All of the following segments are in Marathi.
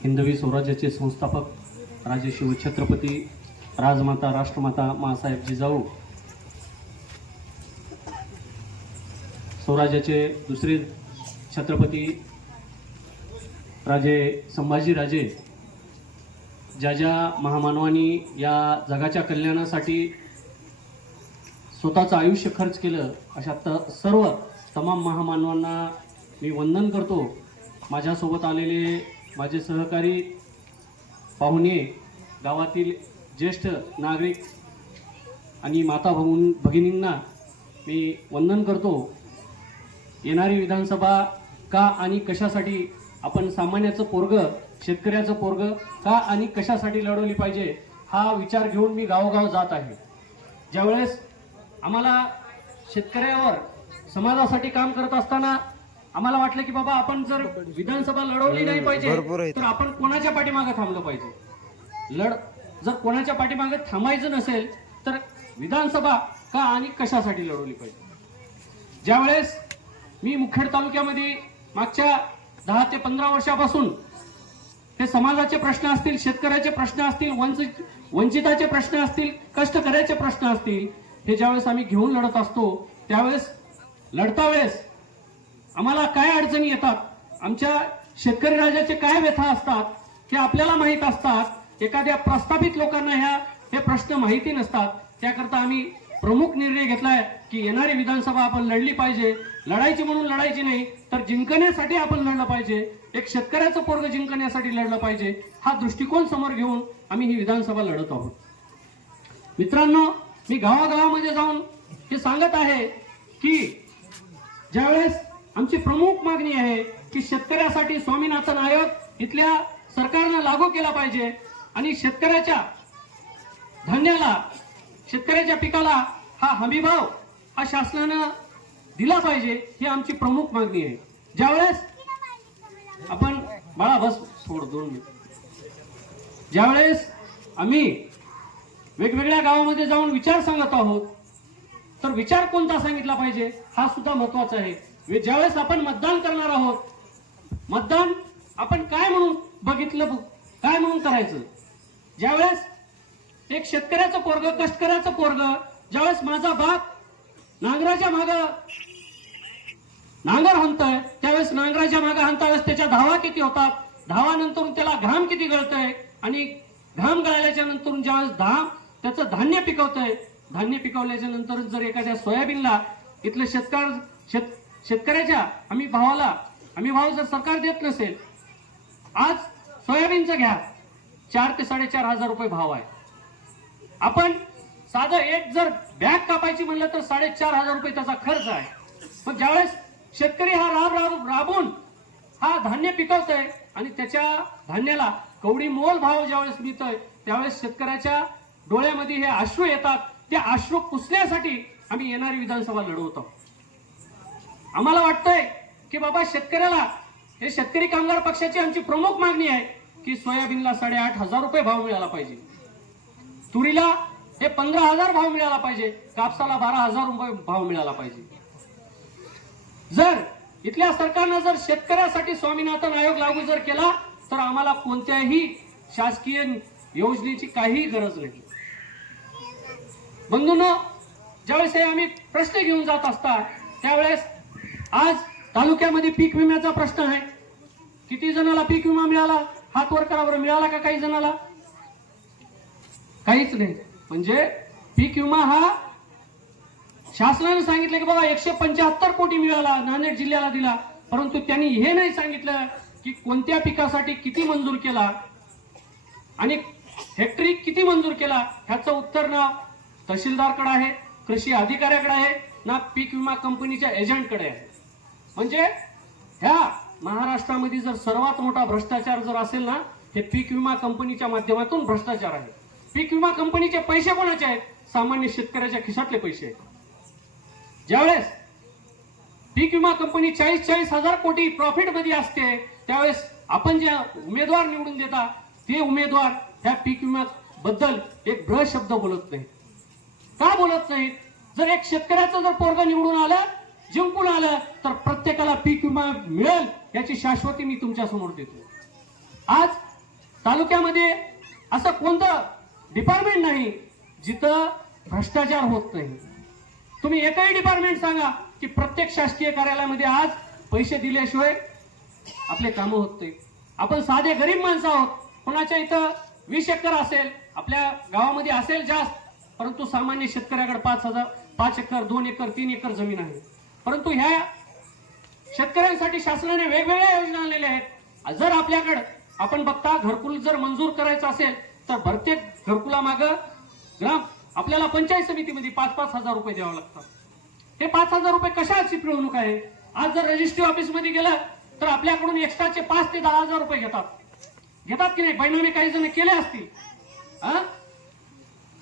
हिंदवी स्वराज्याचे संस्थापक राजे शिवछत्रपती राजमाता राष्ट्रमाता माँसाहेब जिजाऊ, स्वराज्याचे दुसरे छत्रपती राजे संभाजीराजे, ज्या ज्या महामानवांनी या जगाच्या कल्याणासाठी स्वतःचं आयुष्य खर्च केलं, अशा सर्व तमाम महामानवांना मी वंदन करतो। माझ्यासोबत आलेले माझे सहकारी, पाहुणे, गावातील ज्येष्ठ नागरिक आणि माता भगिनींना मी वंदन करतो। येणारी विधानसभा का आणि कशासाठी आपण सामान्याचं पोरग, शेतकऱ्याचं पोरग का आणि कशासाठी लढवली पाहिजे, हा विचार घेऊन मी गावोगाव जात आहे। ज्यावेळेस आम्हाला शेतकऱ्यावर समाजासाठी काम करत असताना आम्हाला वाटलं की बाबा आपण जर विधानसभा लढवली नाही पाहिजे तर आपण कोणाच्या पाठीमागे थांबलं पाहिजे। जर कोणाच्या पाठीमागे थांबायचं नसेल तर विधानसभा का आणि कशासाठी लढवली पाहिजे। ज्यावेळेस मी मुखेड तालुक्यामध्ये मागच्या 10 ते 15 वर्षापासून हे समाजाचे प्रश्न असतील, शेतकऱ्याचे प्रश्न असतील, वंचिताचे प्रश्न असतील, कष्टकऱ्याचे प्रश्न असतील, हे ज्यावेळेस आम्ही घेऊन लढत असतो त्यावेळेस लढता वेळेस आम्हाला काय अडचणी येतात, आमच्या शेतकरी राजाचे काय व्यथा असतात हे आपल्याला माहीत असतात। एखाद्या प्रस्थापित लोकांना हे प्रश्न माहिती नसतात। त्याकरता आम्ही प्रमुख निर्णय घेतलाय की येणारी विधानसभा आपण लढली पाहिजे। लढायची म्हणून लढायची नाही तर जिंकण्यासाठी आपण लढलं पाहिजे। एक शेतकऱ्याचं पोरग जिंकण्यासाठी लढलं पाहिजे, हा दृष्टिकोन समोर घेऊन आम्ही ही विधानसभा लढत आहोत। मित्रांनो, मी गावागावामध्ये जाऊन हे सांगत आहे की ज्यावेळेस आमची प्रमुख मागणी आहे की शेतकऱ्यासाठी स्वामीनाथन आयोग इथल्या सरकारनं लागू केला पाहिजे आणि शेतकऱ्याच्या धान्याला, शेतकऱ्याच्या पिकाला हा हमीभाव हा शासनानं दिला पाहिजे, ही आमची प्रमुख मागणी आहे। ज्यावेळेस आपण बाळा बस सोड 2 मिनिट, ज्यावेळेस आम्ही वेगवेगळ्या गावामध्ये जाऊन विचार सांगत आहोत तर विचार कोणता सांगितला पाहिजे हा सुद्धा महत्वाचा आहे। ज्यावेळेस आपण मतदान करणार आहोत, मतदान आपण काय म्हणून बघितलं, काय म्हणून करायचं। ज्यावेळेस एक शेतकऱ्याचं पोरग, कष्टकऱ्याचं पोरग, ज्यावेळेस माझा बाप नांगराच्या माग नांगर हाणतोय, त्यावेळेस नांगराच्या मागे हाणतावेळेस त्याच्या धावा किती होतात, धावानंतर त्याला घाम किती गळतंय आणि घाम गळाल्याच्या नंतर ज्यावेळेस त्याचं धान्य पिकवतंय, धान्य पिकवल्याच्या नंतर जर एखाद्या सोयाबीनला इथलं शेतकऱ्याच्या हमी भाव जर सरकार देत नसेल, आज सोयाबीनचं घ्या 4 ते 4.5 हजार भाव आहे। आपण साधं एक जर बॅग कापायची म्हणलं तर 4.5 हजार त्याचा खर्च आहे। पण ज्यावेळेस शेतकरी हा राबून हा धान्य पिकवतोय आणि त्याच्या धान्याला कवडी मोल भाव ज्यावेळेस मिळतोय त्यावेळेस शेतकऱ्याच्या डोळ्यामध्ये हे अश्रू येतात। ते अश्रू पुसण्यासाठी आम्ही येणारी विधानसभा लढवतो। आम्हाला वाटतंय की बाबा शेतकऱ्याला, हे शेतकरी कामगार पक्षाची आमची प्रमुख मागणी आहे की सोयाबीनला 8.5 हजार भाव मिळाला पाहिजे, तुरीला हे 15,000 भाव मिळाला पाहिजे, कापसाला 12,000 भाव मिळाला पाहिजे। जर इथल्या सरकारनं जर शेतकऱ्यासाठी स्वामीनाथन आयोग लागू जर केला तर आम्हाला कोणत्याही शासकीय योजनेची काही गरज नाही। बंधूंनो, ज्यावेळेस हे आम्ही प्रश्न घेऊन जात असतात त्यावेळेस आज तालुक्यामध्ये पीक विम्याचा प्रश्न आहे। किती जणाला पीक विमा मिळाला, हात वर करा बरं, मिळाला का काही जणाला? काहीच नाही। म्हणजे पीक विमा हा शासनाने सांगितलं की बाबा 175 कोटी मिळाला, नांदेड जिल्ह्याला दिला, परंतु त्यांनी हे नाही सांगितलं की कोणत्या पिकासाठी किती मंजूर केला आणि हेक्टरी किती मंजूर केला। ह्याचं उत्तर ना तहसीलदारकडे आहे, कृषी अधिकाऱ्याकडे आहे, ना पीक विमा कंपनीच्या एजंटकडे आहे। म्हणजे ह्या महाराष्ट्रामध्ये जर सर्वात मोठा भ्रष्टाचार जर असेल ना, हे पीक विमा कंपनीच्या माध्यमातून भ्रष्टाचार आहे। पीक विमा कंपनीचे पैसे कोणाचे आहेत? सामान्य शेतकऱ्याच्या खिशातले पैसे आहेत। ज्यावेळेस पीक विमा कंपनी 40-40 हजार कोटी प्रॉफिट मध्ये असते त्यावेळेस आपण जे उमेदवार निवडून देता ते उमेदवार ह्या पीक विमा बद्दल एक भ्र शब्द बोलत नाही। का बोलत नाहीत? जर एक शेतकऱ्याचं जर पोरग निवडून आलं, जिंकून आलं तर प्रत्येकाला पीक विमा मिळेल याची शाश्वती मी तुमच्या समोर देतो। आज तालुक्यामध्ये असं कोणतं डिपार्टमेंट नाही जिथं भ्रष्टाचार होत नाही. तुम्ही एकही डिपार्टमेंट सांगा की प्रत्येक शासकीय कार्यालयामध्ये आज पैसे दिल्याशिवाय आपले कामं होत नाही. आपण साधे गरीब माणसं आहोत. कोणाच्या इथं 20 एकर असेल, आपल्या गावामध्ये असेल जास्त, परंतु सामान्य शेतकऱ्याकडे 5 एकर 2 एकर 3 एकर जमीन आहे. परंतु ह्या शेतकऱ्यांसाठी शासनाने वेगवेगळ्या योजना आणलेल्या आहेत. जर आपल्याकडे आपण बघता घरकुल जर मंजूर करायचं असेल तर प्रत्येक घरकुलामागं आपल्याला पंचायत समितीमध्ये 5-5 हजार रुपये द्यावे लागतात. हे 5 हजार रुपये कशाची पिळवणूक आहे? आज जर रजिस्ट्री ऑफिस मध्ये गेलं तर आपल्याकडून एक्स्ट्राचे 5 ते 10 हजार रुपये घेतात की नाही? बैनामी काही जण केले असतील.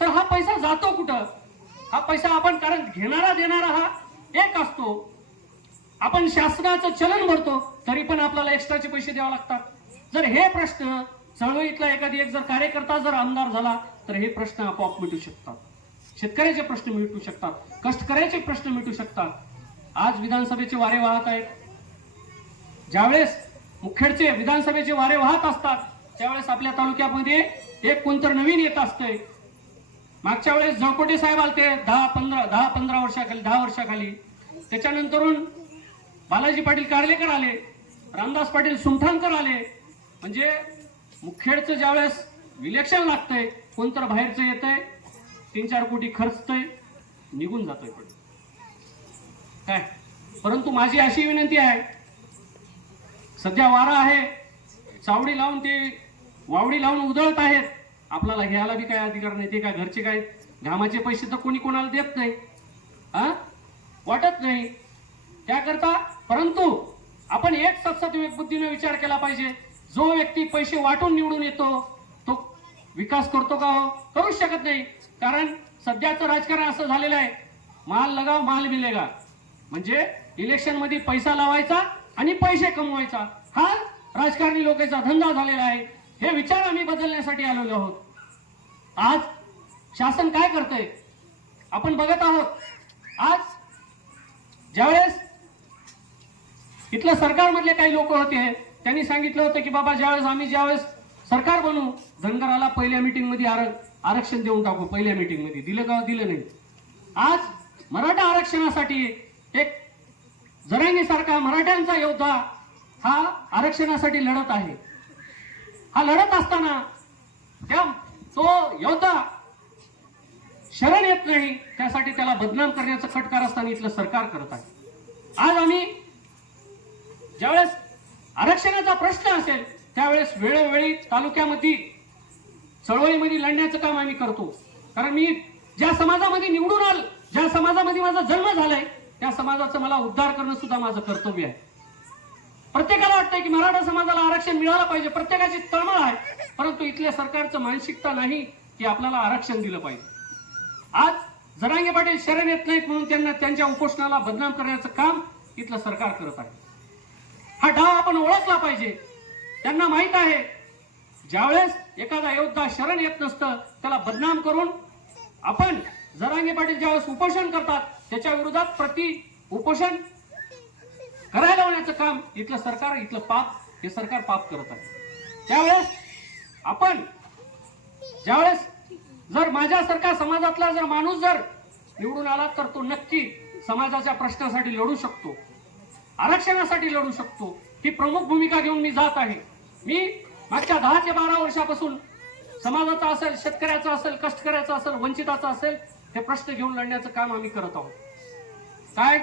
तर हा पैसा जातो कुठं? हा पैसा आपण, कारण घेणारा देणारा हा एक असतो. आपण शासनाचं चलन भरतो तरी पण आपल्याला एक्स्ट्राचे पैसे द्यावे लागतात. जर हे प्रश्न चळवळीतला एखादी एक जर कार्यकर्ता जर आमदार झाला तर हे प्रश्न आपोआप मिटू शकतात. शेतकऱ्याचे प्रश्न मिटू शकतात, कष्टकऱ्याचे प्रश्न मिटू शकतात. आज विधानसभेचे वारे वाहत आहेत. ज्यावेळेस मुखेडचे विधानसभेचे वारे वाहत असतात त्यावेळेस आपल्या तालुक्यामध्ये एक कोणतर नवीन येत असतंय. मागच्या वेळेस जळकोटे साहेब आलते 10-15 वर्षाखाली, 10 वर्षाखाली. त्याच्यानंतरून बालाजी पाटील कार्लेकर आले, रामदास पाटील सुमठाणकर आले. म्हणजे मुखेडचं ज्यावेळेस इलेक्शन लागतंय कोणतर बाहेरचं येतंय, 3-4 कोटी खर्चतंय, निघून जातोय. पण काय, परंतु माझी अशी विनंती आहे, सध्या वारा आहे, चावडी लावून ते वावडी लावून उधळत आहेत. आपल्याला घ्यायला बी काय अधिकार नाही. ते काय घरचे काय घामाचे पैसे तर कोणी कोणाला देत नाही, वाटत नाही त्याकरता. परंतु आपण एक सत्सद बुद्धीने विचार केला पाहिजे. जो व्यक्ती पैसे वाटून निवडून येतो तो विकास करतो का? हो, करूच शकत नाही. कारण सध्याचं राजकारण असं झालेलं आहे, माल लगाव माल मिलेगा. म्हणजे इलेक्शन मध्ये पैसा लावायचा आणि पैसे कमवायचा हा राजकारणी लोकांचा धंदा झालेला आहे. हे विचार आम्ही बदलण्यासाठी आलेलो आहोत. आज शासन काय करतंय आपण बघत आहोत. आज ज्यावेळेस इथलं सरकारमधले काही लोक होते त्यांनी सांगितलं होतं की बाबा ज्यावेळेस सरकार बनवू धनगराला पहिल्या मीटिंग मध्ये आरक्षण देऊन टाकू. पहिल्या मीटिंग मध्ये दिलं का? दिलं नाही. आज मराठा आरक्षणासाठी एक जरांगे सारखा मराठ्यांचा योद्धा हा आरक्षणासाठी लढत आहे. हा लढत असताना तो योद्धा शरण येत नाही, त्यासाठी त्याला बदनाम करण्याचं कट कारस्थान इथलं सरकार करत आहे. आज आम्ही ज्यावेळेस आरक्षणाचा प्रश्न असेल त्यावेळेस वेळोवेळी तालुक्यामध्ये चळवळीमध्ये लढण्याचं काम आम्ही करतो. कारण मी ज्या समाजामध्ये निवडून आलो, ज्या समाजामध्ये माझा जन्म झालाय त्या समाजाचं मला उद्धार करणं सुद्धा माझं कर्तव्य आहे. प्रत्येकाला वाटतंय की मराठा समाजाला आरक्षण मिळालं पाहिजे, प्रत्येकाची तळमळ आहे. परंतु इथल्या सरकारचं मानसिकता नाही की आपल्याला आरक्षण दिलं पाहिजे. आज जरांगे पाटील शरण येत नाहीत म्हणून त्यांना त्यांच्या उपोषणाला बदनाम करण्याचं काम इथलं सरकार करत आहे. हा डाव आपण ओळखला पाहिजे. त्यांना माहित आहे ज्यावेळेस एखादा योद्धा शरण येत नसतं त्याला बदनाम करून आपण जरांगे पाटील ज्यावेळेस उपोषण करतात त्याच्या विरोधात प्रति उपोषण करायला लावण्याचं काम इथलं सरकार, इथलं पाप, हे सरकार पाप करत आहे. त्यावेळेस आपण ज्यावेळेस जर माझ्यासारखा समाजातला जर माणूस जर निवडून आला तर तो नक्की समाजाच्या प्रश्नासाठी लढू शकतो, आरक्षणासाठी लढू शकतो. ही प्रमुख भूमिका घेऊन मी जात आहे. मी मागच्या 10 ते 12 वर्षापासून समाजाचा असेल, शेतकऱ्याचा असेल, कष्टकऱ्याचा असेल, वंचिताचा असेल, हे प्रश्न घेऊन लढण्याचं काम आम्ही करत आहोत. काय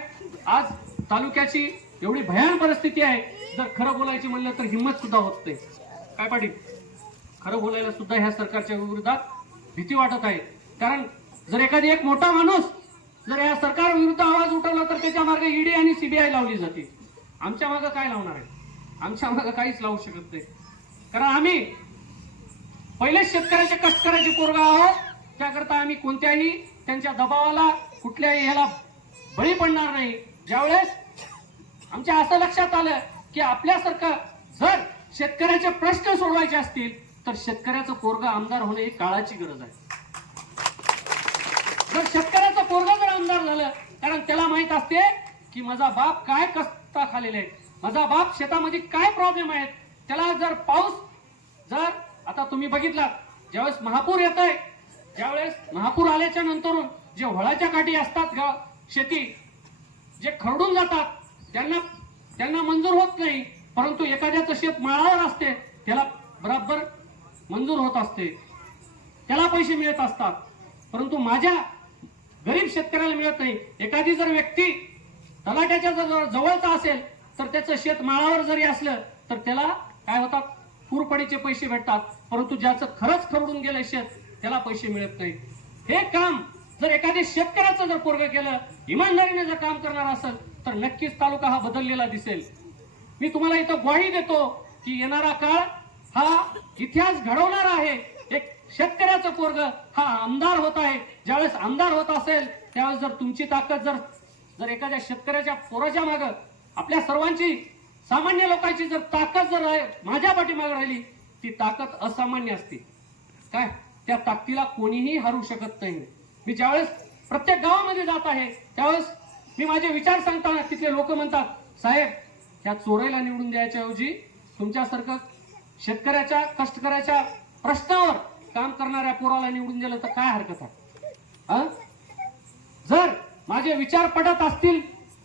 आज तालुक्याची एवढी भयान परिस्थिती आहे, जर खरं बोलायची म्हणलं तर हिंमत सुद्धा होत नाही. काय पाटील, खरं बोलायला सुद्धा ह्या सरकारच्या विरोधात भीती वाटत आहे. कारण जर एखादी एक मोठा माणूस जर या सरकार विरुद्ध आवाज उठवला तर त्याच्या मागे ईडी आणि सीबीआय लावली जाते. आमच्या मागे काय लावणार आहे? आमच्या मागे काहीच लावू शकत नाही. कारण आम्ही पहिलेच शेतकऱ्याचे कष्टकऱ्याचे पोरगा आहोत. त्याकरता आम्ही कोणत्याही त्यांच्या दबावाला, कुठल्याही ह्याला बळी पडणार नाही. ज्यावेळेस आमच्या असं लक्षात आलं की आपल्यासारखं जर शेतकऱ्याचे प्रश्न सोडवायचे असतील तर शेतकऱ्याचं पोरगा आमदार होणे ही काळाची गरज आहे. जर शेतकऱ्याचं पोरगा जर आमदार झालं, कारण त्याला माहित असते की माझा बाप काय कष्टा खालेले आहेत, माझा बाप शेतामध्ये काय प्रॉब्लेम आहेत. त्याला जर पाऊस, जर आता तुम्ही बघितलात, ज्यावेळेस महापूर येत आहे, ज्यावेळेस महापूर आल्याच्या नंतर जे व्हळाच्या काठी असतात शेती, जे खरडून जातात, त्यांना मंजूर होत नाही. परंतु एखाद्याचं शेत माळावर असते, त्याला बराबर मंजूर होत असते, त्याला पैसे मिळत असतात. परंतु माझ्या गरीब शेतकऱ्याला मिळत नाही. एखादी जर व्यक्ती तलाट्याच्या जवळचा असेल तर त्याचं शेत माळावर जरी असलं तर त्याला काय होतात, पूरपडीचे पैसे भेटतात. परंतु ज्याचं खरंच खरडून गेलं शेत, त्याला पैसे मिळत नाही. हे काम जर एखाद्या शेतकऱ्याचं जर पोरग केलं, इमानदारीने जर काम करणार असेल, तर नक्कीच तालुका हा बदललेला दिसेल. मी तुम्हाला इथं ग्वाही देतो की येणारा काळ हा इतिहास घडवणार आहे. एक शेतकऱ्याचं पोरग हा आमदार होत आहे. ज्यावेळेस आमदार होत असेल त्यावेळेस जर तुमची ताकद जर एखाद्या शेतकऱ्याच्या पोराच्या मागे, आपल्या सर्वांची सामान्य लोकांची जर ताकद जर माझ्या पाठीमागे राहिली, ती ताकद असामान्य असते. काय त्या ताकदीला कोणीही हरू शकत नाही. मी ज्यावेळेस प्रत्येक गावामध्ये जात आहे त्यावेळेस मी माझे विचार सांगताना तिथले लोक म्हणतात, साहेब ह्या चोरायला निवडून द्यायच्या ऐवजी तुमच्यासारखं शेतकऱ्याच्या कष्टकऱ्याच्या प्रश्नावर काम करणाऱ्या पोराला निवडून दिलं तर काय हरकत आहे. जर माझे विचार पटत असतील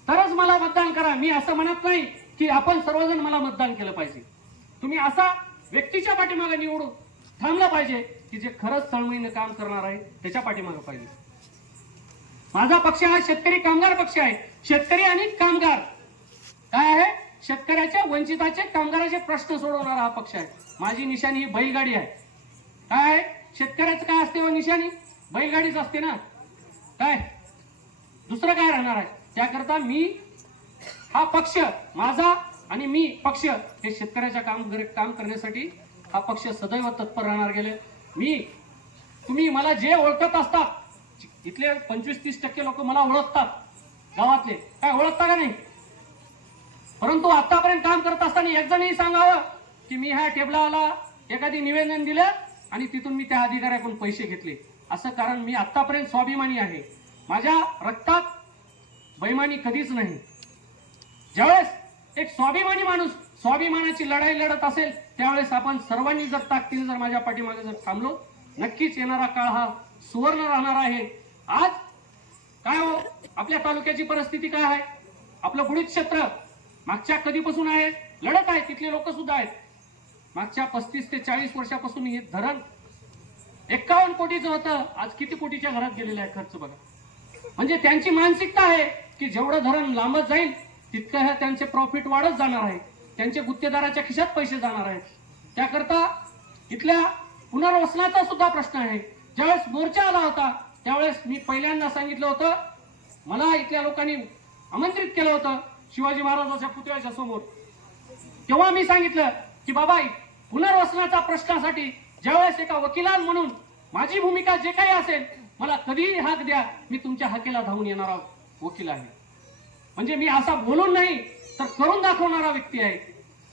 तरच मला मतदान करा. मी असं म्हणत नाही की आपण सर्वजण मला मतदान केलं पाहिजे. तुम्ही असा व्यक्तीच्या पाठीमागे निवडून थांबलं पाहिजे की जे खरंच तळमळीनं काम करणार आहे, त्याच्या पाठीमागे पाहिजे. माझा पक्ष हा शेतकरी कामगार पक्ष आहे. शेतकरी आणि कामगार काय आहे, शेतकऱ्याच्या वंचिताचे कामगाराचे प्रश्न सोडवणारा हा पक्ष आहे. माझी निशाणी ही बैलगाडी आहे. काय शेतकऱ्याचं काय असते व निशाणी? बैलगाडीच असते ना. काय दुसरं काय राहणार आहे? त्याकरता मी हा पक्ष माझा आणि मी पक्ष हे शेतकऱ्याच्या काम करण्यासाठी हा पक्ष सदैव तत्पर राहणार गेले. तुम्ही मला जे ओळखत असतात, इथले 25-30% लोक मला ओळखतात, गावातले काय ओळखता का नाही? परंतु आतापर्यंत काम करत असताना एक जणही सांगावं की मी ह्या टेबलाला एखादी निवेदन दिलं आणि तिथून मी त्या अधिकाऱ्याकडून पैसे घेतले, असं. कारण मी आतापर्यंत स्वाभिमानी आहे. माझ्या रक्तात बैमानी कधीच नाही. ज्यावेळेस एक स्वाभिमानी माणूस स्वाभिमानाची लढाई लढत असेल त्यावेळेस आपण सर्वांनी जर ताकदीने जर माझ्या पाठीमागे जर थांबलो, नक्कीच येणारा काळ हा सुवर्ण राहणार आहे. आज काय हो, आपल्या तालुक्याची परिस्थिती काय आहे? आपलं बुडीत क्षेत्र मागच्या कधीपासून आहे, लढत आहे, तिथले लोक सुद्धा आहेत. मागच्या 35 ते 40 वर्षापासून हे धरण 51 कोटीचं होतं, आज किती कोटीच्या घरात गेलेलं आहे खर्च बघा. म्हणजे त्यांची मानसिकता आहे की जेवढं धरण लांबत जाईल तितकं त्यांचे प्रॉफिट वाढत जाणार आहे, त्यांचे गुत्तेदाराच्या खिशात पैसे जाणार आहेत. त्याकरता इथल्या पुनर्वसनाचा सुद्धा प्रश्न आहे. ज्यावेळेस मोर्चा आला होता त्यावेळेस मी पहिल्यांदा सांगितलं होतं, मला इथल्या लोकांनी आमंत्रित केलं होतं शिवाजी महाराजांच्या पुतळ्याच्या समोर. तेव्हा मी सांगितलं की बाबा पुनर्वसनाच्या प्रश्नासाठी ज्यावेळेस एका वकिलान म्हणून माझी भूमिका जे काही असेल, मला कधीही हाक द्या, मी तुमच्या हाकेला धावून येणारा वकील आहे. म्हणजे मी असा बोलून नाही तर करून दाखवणारा व्यक्ती आहे.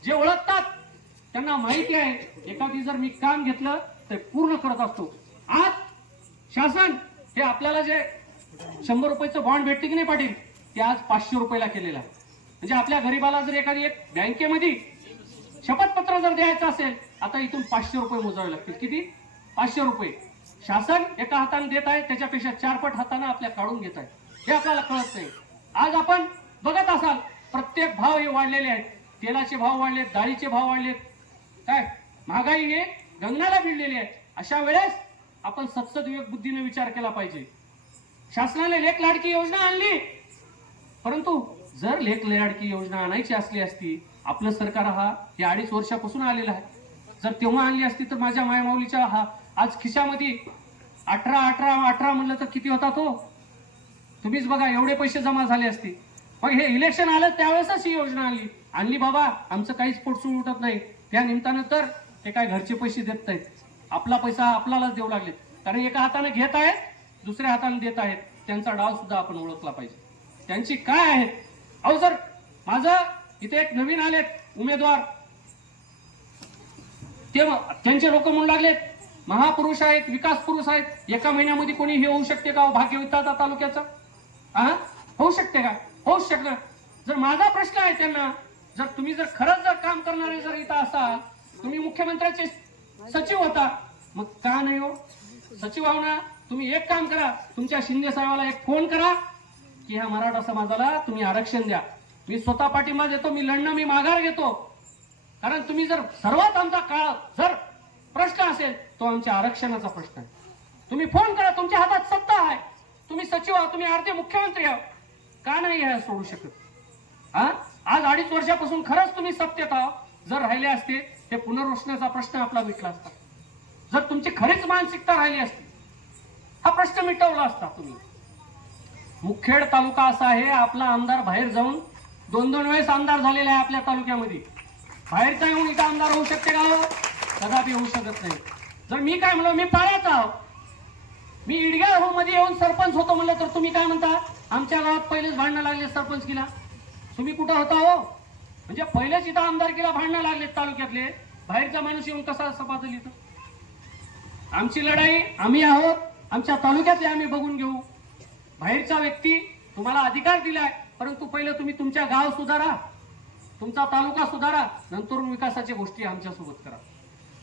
जे ओळखतात त्यांना माहिती आहे, एखादी जर मी काम घेतलं तर पूर्ण करत असतो. आज शासन हे आपल्याला जे 100 रुपयाचं बॉन्ड भेटते की नाही पाटील, ते आज 500 रुपयाला केलेलं आहे. म्हणजे आपल्या गरीबाला जर एखादी एक बँकेमध्ये शपथपत्र जर द्यायचं असेल, आता इथून 500 रुपये मोजावे लागतील. किती? 500 रुपये. शासन एका हाताने देत आहे, त्याच्यापेक्षा 4 पट हाताने आपल्या काढून घेत आहे. हे आपल्याला कळत नाही. आज आपण बघत असाल प्रत्येक भाव हे वाढलेले आहेत. तेलाचे भाव वाढलेत, डाळीचे भाव वाढलेत, काय महागाई हे गगनाला भिडलेली आहे. अशा वेळेस आपण सत्सद विवेक बुद्धीने विचार केला पाहिजे. शासनाने लेख लाडकी योजना आणली, परंतु जर लेख लाडकी योजना आणायची असली असती, आपलं सरकार हा या 2.5 वर्षापासून आलेलं आहे, जर तेव्हा आणली असती तर माझ्या मायमाऊलीच्या हा आज खिशामध्ये 18 म्हणलं तर किती होता तो? तुम्हीच बघा, एवढे पैसे जमा झाले असते. मग हे इलेक्शन आलं त्यावेळेसच ही योजना आणली बाबा, आमचं काहीच पोटसूळ उठत नाही. त्या निमित्तानं तर ते काय घरचे पैसे देत नाहीत, आपला पैसा आपल्यालाच देऊ लागले. कारण एका हाताने घेत आहेत, दुसऱ्या हाताने देत आहेत. त्यांचा डाव सुद्धा आपण ओळखला पाहिजे, त्यांची काय आहेत. अहो सर, माझं इथे एक नवीन आलेत उमेदवार, ते त्यांचे लोक म्हणू लागलेत महापुरुष आहेत, विकास पुरुष आहेत. एका महिन्यामध्ये कोणी हे होऊ शकते का भाग्य विधाता तालुक्याचं? होऊ शकते का? होऊ शकतं. जर माझा प्रश्न आहे त्यांना, जर तुम्ही जर खरंच जर काम करणारे जर इथं असाल, तुम्ही मुख्यमंत्र्याचे सचिव होता, मग का नाही हो सचिव आहो ना. तुम्ही एक काम करा, तुमच्या शिंदे साहेबाला एक फोन करा की ह्या मराठा समाजाला तुम्ही आरक्षण द्या. मी स्वतः पाठिंबा देतो, मी लढणं मी माघार घेतो. कारण तुम्ही जर सर्वात आमचा काळ जर प्रश्न असेल तो आमच्या आरक्षणाचा प्रश्न आहे. तुम्ही फोन करा, तुमच्या हातात सत्ता आहे, तुम्ही सचिव आहात, तुम्ही अर्धे मुख्यमंत्री आहात, का नाही हे सोडू शकत? हा, आज 2.5 वर्षापासून खरंच तुम्ही सत्तेत आहात. जर राहिले असते ते पुनर्वसनाचा प्रश्न आपला मिटला असता. जर तुमची खरीच मानसिकता राहिली असती हा प्रश्न मिटवला असता तुम्ही. मुखेड तालुका असा आहे, आपला आमदार बाहेर जाऊन 2-2 वेळेस आमदार झालेला आहे आपल्या तालुक्यामध्ये. बाहेरचा येऊन इथं आमदार होऊ शकते का हो? कदापि होऊ शकत नाही. जर मी काय म्हणलो, मी पाळ्याचा आहो, मी इडग्या हो मध्ये येऊन सरपंच होतो म्हणलं तर तुम्ही काय म्हणता, आमच्या गावात पहिलेच भांडणं लागले सरपंच केला. तुम्ही कुठं होता हो? म्हणजे पहिलेच इथं आमदारकीला भांडणं लागले तालुक्यातले, बाहेरचा माणूस येऊन कसा सभाजल इथं? आमची लढाई आम्ही आहोत, आमच्या तालुक्यातले आम्ही बघून घेऊ. बाहेरचा व्यक्ती तुम्हाला अधिकार दिलाय, परंतु पहिलं तुम्ही तुमच्या गाव सुधारा, तुमचा तालुका सुधारा, नंतर विकासाच्या गोष्टी आमच्या सोबत करा.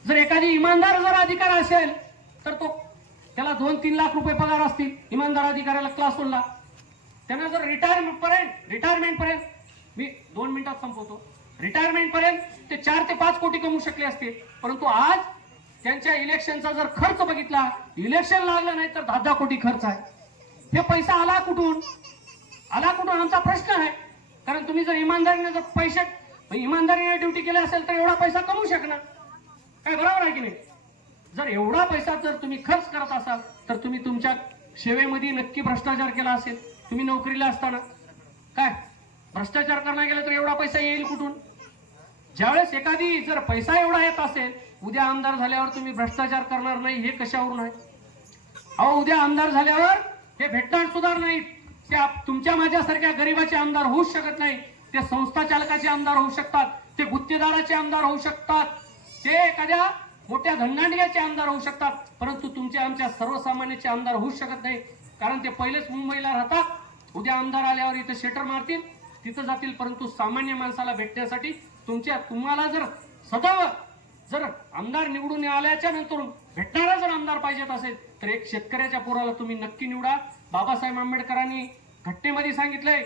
जर एखादी इमानदार जर अधिकारी असेल तर तो त्याला 2-3 लाख रुपये पगार असतील इमानदार अधिकाऱ्याला क्लास 1 ला. त्यांना जर रिटायरमेंट पर्यंत मी 2 मिनिटात संपवतो, रिटायरमेंट पर्यंत ते 4 ते 5 कोटी कमवू शकले असते. परंतु आज त्यांच्या इलेक्शनचा जर खर्च बघितला, इलेक्शन लागलं नाही तर 10-10 कोटी खर्च आहे. हे पैसा आला कुठून? आमचा प्रश्न आहे. कारण तुम्ही जर इमानदारीने जर इमानदारीने ड्युटी केली असेल तर एवढा पैसा कमवू शकणार काय? बरोबर आहे की नाही? जर एवढा पैसा जर तुम्ही खर्च करत असाल तर तुम्ही तुमच्या सेवेमध्ये नक्की भ्रष्टाचार केला असेल. तुम्ही नोकरीला असताना काय भ्रष्टाचार करण्यात गेला तर एवढा पैसा येईल कुठून? ज्यावेळेस एखादी जर पैसा एवढा येत असेल, उद्या आमदार झाल्यावर तुम्ही भ्रष्टाचार करणार नाही हे कशावरून आहे? अहो, उद्या आमदार झाल्यावर हे भेटणार सुद्धा नाहीत. त्या तुमच्या माझ्यासारख्या गरीबाचे आमदार होऊच शकत नाही. ते संस्था चालकाचे आमदार होऊ शकतात, ते गुत्तेदाराचे आमदार होऊ शकतात, ते एखाद्या मोठ्या धनगांडग्याचे आमदार होऊ शकतात, परंतु तुमच्या आमच्या सर्वसामान्याचे आमदार होऊ शकत नाही. कारण ते पहिलेच मुंबईला राहतात, उद्या आमदार आल्यावर इथं शेटर मारतील, तिथं जातील. परंतु सामान्य माणसाला भेटण्यासाठी तुम्हाला जर सदैव जर आमदार निवडून आल्याच्या नंतर भेटणारा जर आमदार पाहिजेत असेल तर एक शेतकऱ्याच्या पोराला तुम्ही नक्की निवडा. बाबासाहेब आंबेडकरांनी घटनेमध्ये सांगितलंय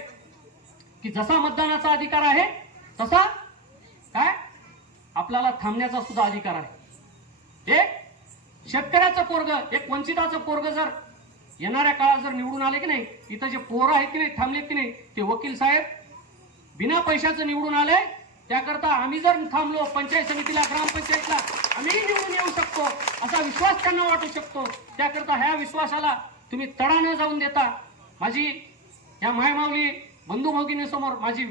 की जसा मतदानाचा अधिकार आहे तसा काय आपल्याला थांबण्याचा सुद्धा अधिकार आहे. एक शेतकऱ्याचं पोरग, एक वंचिताचं पोरग जर येणाऱ्या काळात जर निवडून आले की नाही, इथं जे पोरं आहेत की नाही, थांबलेत की नाही, ते वकील साहेब बिना पैशाचं निवडून आले, त्याकरता आम्ही जर थांबलो पंचायत समितीला, ग्रामपंचायतला आम्ही निवडून येऊ शकतो असा विश्वास त्यांना वाटू शकतो. त्याकरता ह्या विश्वासाला तुम्ही तडा न जाऊन देता माझी या मायमाऊली बंधू भगिनीसमोर माझी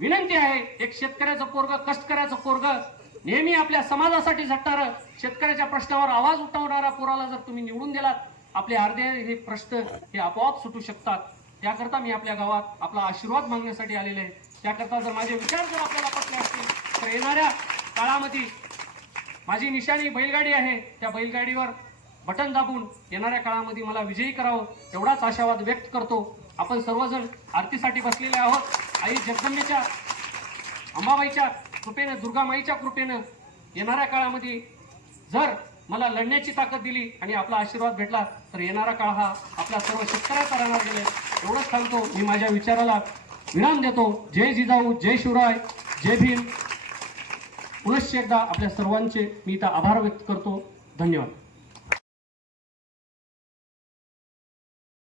विनंती आहे. एक शेतकऱ्याचं पोरग, कष्टकऱ्याचं पोरग, नेहमी आपल्या समाजासाठी झटणारं, शेतकऱ्याच्या प्रश्नावर आवाज उठवणारा पोराला जर तुम्ही निवडून दिलात, आपले अर्धे हे प्रश्न हे आपोआप सुटू शकतात. त्याकरता मी आपल्या गावात आपला आशीर्वाद मागण्यासाठी आलेले आहे. त्याकरता जर माझे विचार जर आपल्याला पटले असतील तर येणाऱ्या काळामध्ये माझी निशाणी बैलगाडी आहे, त्या बैलगाडीवर बटन दाबून येणाऱ्या काळामध्ये मला विजयी करावं एवढाच आशावाद व्यक्त करतो. आपण सर्वजण आरतीसाठी बसलेले आहोत. आई जगदंबेच्या, अंबाबाईच्या कृपेनं, दुर्गामाईच्या कृपेनं येणाऱ्या काळामध्ये जर मला लढण्याची ताकद दिली आणि आपला आशीर्वाद भेटला तर येणारा काळ हा आपला सर्व शेतकऱ्याचा राहणार गेले. एवढंच सांगतो. मी माझ्या विचाराला विराम देतो. जय जिजाऊ, जय शिवराय, जय भीम. पुनश्च एकदा आपल्या सर्वांचे मी इथं आभार व्यक्त करतो. धन्यवाद.